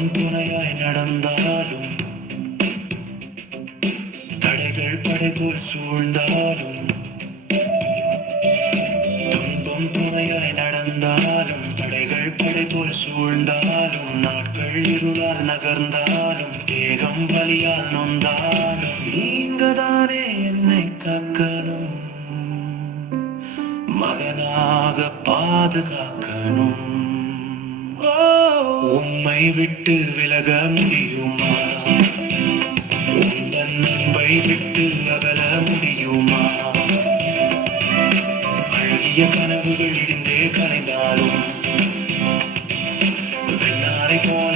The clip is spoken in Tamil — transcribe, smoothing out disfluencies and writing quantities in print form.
துன்பம் துணையாய் நடந்தாலும் தடைகள் படை போல் சூழ்ந்தாலும் துன்பம் துணையாய் நடந்தாலும் தடைகள் படை போல் சூழ்ந்தாலும் நாட்கள் இருளால் நகர்ந்தாலும் தேகம் வலியால் நொந்தாலும் நீங்கதானே என்னை காக்கணும், மகனாக பாதுகாக்கணும். உம்மை விட்டு விலக முடியுமா? உந்தன் அன்பை விட்டு அகல முடியுமா? அழகிய கனவுகள் இடிந்தே கலைந்தாலும் வெள்ளாரை போல